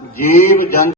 ਜੀਵ ਜੰਤ